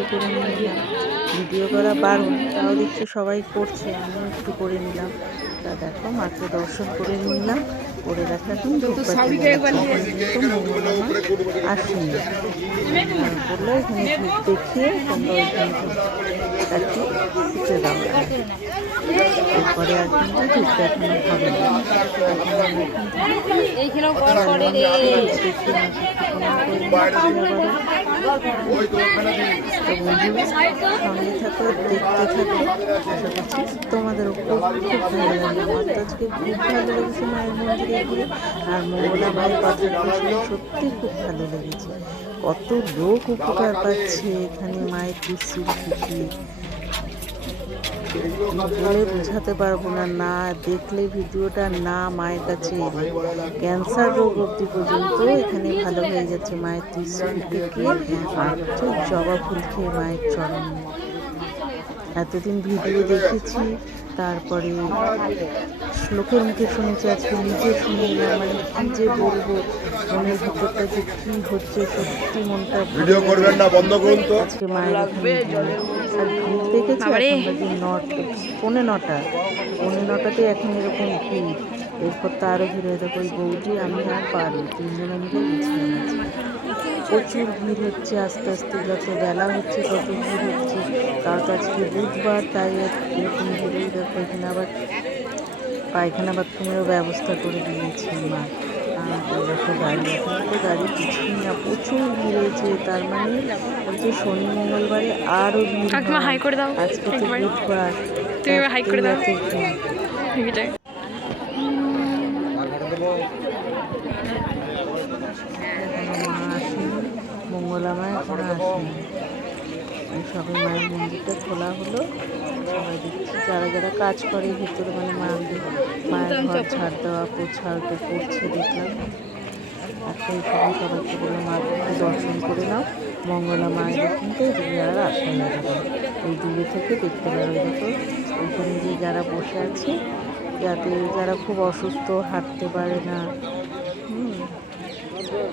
Video করে নিলাম। Video করা বারণ তাও দেখছি সবাই করছে আমিও একটু করে নিলাম। তা দেখো মাত্র দর্শন করে নিলাম করে দেখা কিন্তু আসেনি। বলল এখানে দেখিয়ে তোমরা ওইখানে কাটি ফুটে দাও এরপরে আর কিন্তু দেখানো হবে না। এইখানেও সঙ্গে থাকো দেখতে থাকো আশা করছি তোমাদেরও খুব খুব ভালো লাগবে আমার তো আজকে খুব ভালো লেগেছে মায়ের মন্দিরে আর মঙ্গলা মায়ের শুনে সত্যি খুব ভালো লেগেছে কত লোক উপকার পাচ্ছে এখানে মায়ের খুশি থেকে বলে বোঝাতে পারব না না দেখলে ভিডিওটা না মায়ের কাছে ক্যান্সার রোগ অবধি পর্যন্ত এখানে ভালো হয়ে যাচ্ছে মায়ের ত্রিশুল থেকে ঠিক জবা ফুল খেয়ে মায়ের চরণ। এতদিন ভিডিও দেখেছি তারপরে লোকের মুখে শুনেছি আজকে নিজে শুনে মানে কী যে বলব মনের ভিতরটা যে কী হচ্ছে সত্যি মনটা ভিডিও করবেন না বন্ধ করুন তো। আজকে মায়ের। আর ভিড় দেখেছি নটা পৌনে নটা। পৌনে নটাতে এখন এরকম ভিড় এরপর তো আরও ভিড় হয়ে দেখো ওই বৌদি আমি আর পারি তিনজনে মিলে গেছিলাম প্রচুর ভিড় হচ্ছে আস্তে আস্তে যত বেলা হচ্ছে তত ভিড় হচ্ছে। তাও তো আজকে বুধবার তাই এরকম ভিড়েই দেখো এখানে আবার পায়খানা বাথরুমেরও ব্যবস্থা করে দিয়েছে মা। প্রচুর হয়েছে তার মানে শনি মঙ্গলবারে আরও ভিড় হাই করে দাও আজকে বুধবার তুমি হাই করে দাও। তাতেই এত ভিড়। এটা এখনও মা আসেনি মঙ্গলা মা এখনও আসেনি এই সবে মায়ের মন্দিরটা খোলা হলো। সবাই দেখছি, যারা যারা কাজ করে ভিতরে মানে মায়ের মায়ের ঘর ছাড় দেওয়া পোছা ওটা করছে দেখলাম। একটা এই সবাই সবাইকে বলে মাকে দর্শন করে নাও। মঙ্গলা মায়ের কিন্তু এদিকে আর আসা যাবে না। ওই দূরে থেকে দেখতে পারো দেখো ওইখানে যে যারা বসে আছে, যাতে যারা খুব অসুস্থ, হাঁটতে পারে না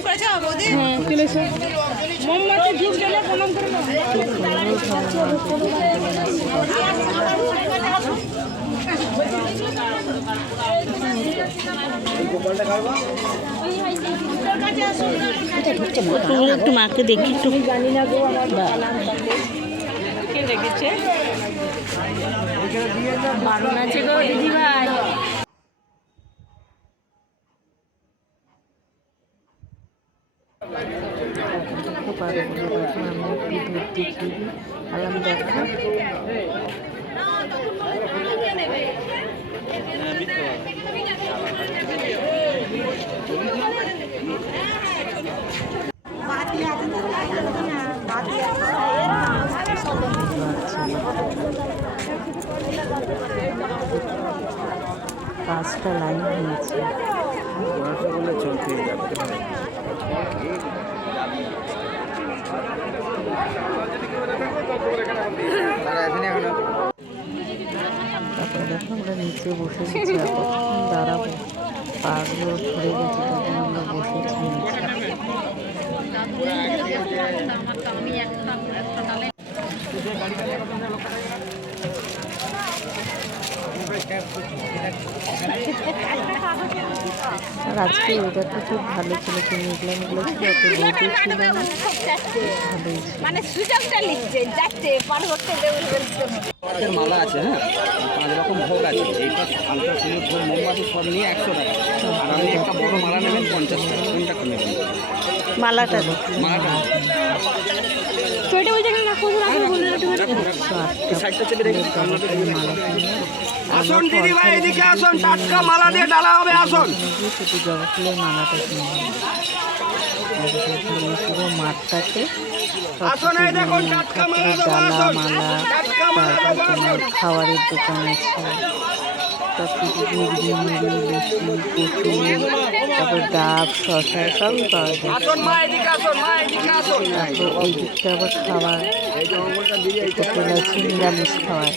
করেছ বৌদি ধরনের একটু মাকে দেখি একটু। কে রেখেছে বারণ আছে গো দিদি ভাই দেখতে পারো বলে দেখো আমি একটু দূর দেখিয়ে দিই আলাম দেখো পাঁচটা লাইন হয়েছে নিচে বসে গেছি দাঁড়াবো। পাগুলো ধরে গেছে তখন আমরা বসেছি আর আজকে ওয়েদারটা খুব ভালো ছিল তো মেঘলা মেঘলা ছিল অত রোদও ছিল না ভালোই মানে সুযোগটা লিখছে যাচ্ছে পার করতে মালা আছে হ্যাঁ? সব নিয়ে একশো টাকা। আর আপনি একটা বড় মালা নেবেন পঞ্চাশ টাকা। কোনটা নেবেন? মালাটা। মালাটা? আসুন দিদি ভাই এদিকে আসুন টাটকা মালা দিয়ে ডালা হবে আসুন। পুরো ডালা মালা খাবারের দোকান আছে। তারপর ডাব শশা সবই পাওয়া যায়। আসুন মা এদিকে আসুন মা এদিকে আসুন। তারপর ওই দিকটা আবার খাবার হোটেল আছে নিরামিষ খাবার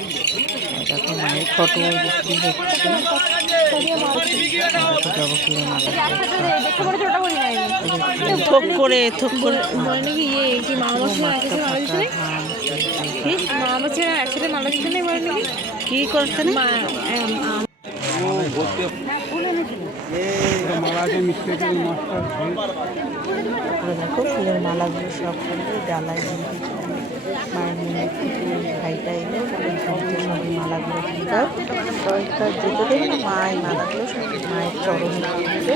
দেখো মায়ের ফটো বিক্রি হচ্ছে। থোক করে থোক করে। কি? সঙ্গে একসাথে মালা দিচ্ছে না ধান কি দিচ্ছে না? বলে করতে না মা এম, আম- তারপরে দেখো ফুলের মালাগুলো সব করে ডালায় মায়ের ভাইটা এলে ওই সমস্ত মালাগুলো দিয়ে কয়েকটা যেতে দেবে না মা এই মালাগুলো সব মায়ের চরণে যাচ্ছে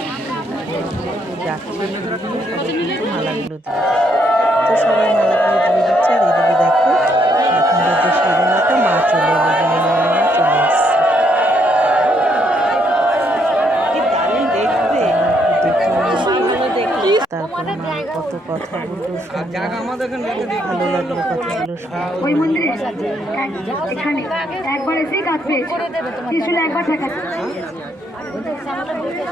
সবাই কিন্তু মালাগুলো দিয়ে। তো সবাই মালাগুলো দিয়ে দিচ্ছে আর এদিকে দেখো এখন রাতে সাড়ে নটা মা চলে মা চলে এসছে। তারপরে মা কত কথা বলল ভালো লাগল কথাগুলো ওই মন্দিরে এখানে একবার এসেই কাজ পেয়েছে। ত্রিশুল একবার ঠেকাচ্ছে কোথা থেকে আসছো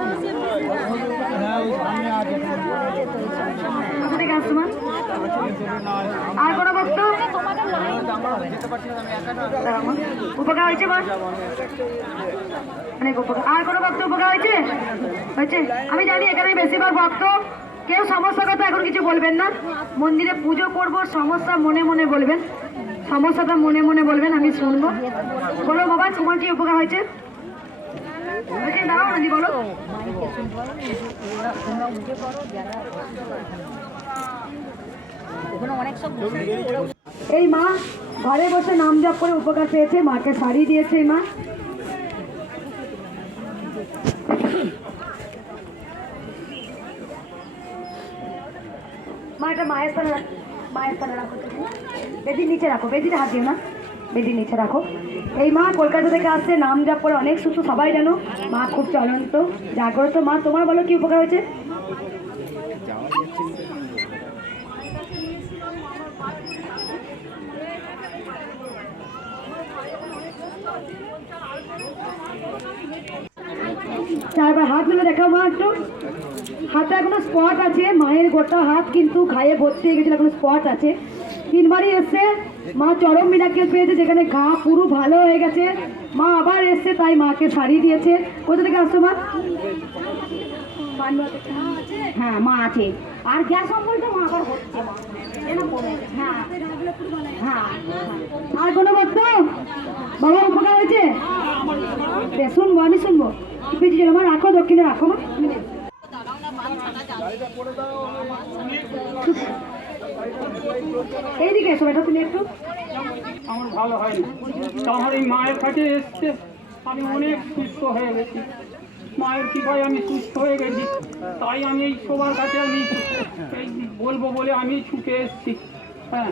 মা? আর কোনো ভক্ত? উপকার হয়েছে মা অনেক উপকার। আর কোনো ভক্ত উপকার হয়েছে? হয়েছে। আমি জানি এখানে বেশিরভাগ ভক্ত কেউ সমস্যার কথা এখন কিছু বলবেন না। মন্দিরে পুজো করব, সমস্যা মনে মনে বলবেন। সমস্যাটা মনে মনে বলবেন, আমি শুনব। বলো বাবা, তোমার কি উপকার হয়েছে? হয়েছে দাঁড়াও নাকি বলো। এই মা, ঘরে বসে নাম জপ করে উপকার পেয়েছে, মাকে শাড়ি দিয়েছে মা। মা, এটা মায়ের বেদির নিচে রাখো, বেদির বেদির নিচে রাখো। এই মা, কলকাতা থেকে নাম করে অনেক সুস্থ, সবাই জানো, মা খুব চলন্ত, জাগ্রত। মা, তোমার বলো কি উপকার হয়েছে? চারবার হাত মেলে দেখাও মা একটু। হাতে এখনও স্পট আছে, মায়ের গোটা হাত কিন্তু ঘায়ে ভর্তি হয়ে গেছিল, এখনও স্পট আছে। তিনবারই এসছে। মা চরম মিরাকেল পেয়েছে, যেখানে ঘা পুরো ভালো হয়ে গেছে। মা আবার এসছে, তাই মাকে শাড়ি দিয়েছে। কোথা থেকে আসছো মা? হ্যাঁ মা আছে। আর গ্যাস অম্বলটা মা আবার হচ্ছে। হ্যাঁ। হ্যাঁ। আর কোনো ভক্ত বাবা, উপকার হয়েছে? শুনব, আমি শুনব। চলো মা, রাখো, দক্ষিণে রাখো, মা। এইদিকে এসো এটা তুমি একটু। আমার ভালো হয়নি। তো আমার এই মায়ের কাছে এসছে। আমি অনেক সুস্থ হয়ে গেছি। মায়ের কৃপায় আমি সুস্থ হয়ে গেছি। তাই আমি এই সবার কাছে আমি এই বলব বলে আমি ছুটে এসেছি। হ্যাঁ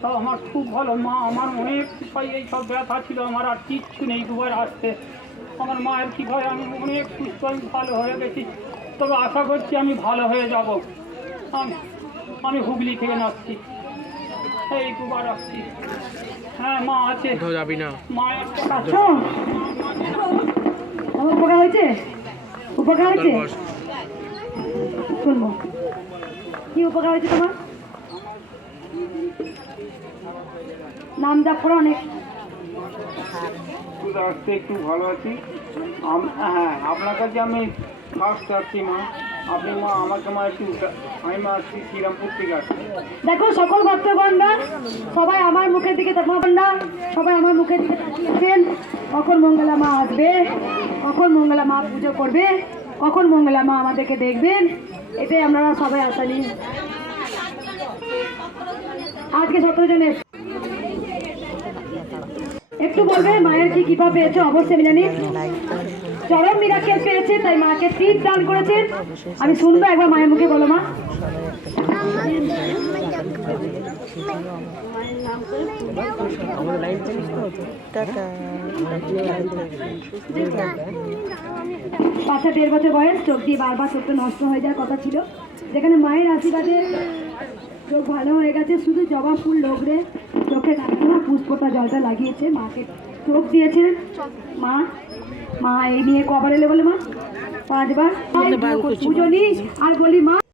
তা আমার খুব ভালো। মা, আমার অনেক কৃপায় এই সব ব্যথা ছিল। আমার আর কিচ্ছু নেই দুবার আসতে। আমার মায়ের কৃপায় আমি অনেক সুস্থ, আমি ভালো হয়ে গেছি। তবে আশা করছি আমি ভালো হয়ে যাব। আমি হুগলি থেকে আসছি এই দুবার আসছি। হ্যাঁ মা আছে। যাবি না? মায়ের কথা আমার উপকার হয়েছে? উপকার হয়েছে? শুনব কি উপকার হয়েছে তোমার? নাম জাপ করে অনেক। আসতে একটু ভালো আছি। হ্যাঁ আপনার কাছে আমি ফার্স্ট আসছি মা। আপনি মা, আমাকে মা একটু আমি মা আসছি শ্রীরামপুর থেকে আসছি। দেখো, সকল ভক্তগণরা সবাই আমার মুখের দিকে ভক্তগণরা সবাই আমার মুখের দিকে তাকিয়েছেন কখন মঙ্গলা মা আসবে? কখন মঙ্গলা মা পুজো করবে? কখন মঙ্গলা মা আমাদেরকে দেখবেন? এটাই আমরা সবাই আশা নিই। আজকে সতেরো জনের একটু বলবে, মায়ের কি কৃপা পেয়েছে? অবশ্যই জানি। চরম মিরাকেল পেয়েছে, তাই মাকে তীর দান করেছেন আমি শুনব, একবার মায়ের মুখে বলো মা। বাচ্চা দেড় বছর বয়স, চোখ দিয়ে বারবার চোখটা নষ্ট হয়ে যাওয়ার কথা ছিল। যেখানে মায়ের আশীর্বাদে চোখ ভালো হয়ে গেছে, শুধু জবা ফুল লোকরে চোখে রাখল পুষ্পটা জলটা লাগিয়েছে, মাকে চোখ দিয়েছে। মা মা এই নিয়ে কবার এলে বলে মা পাঁচবার। পুজো নিস আর বলি মা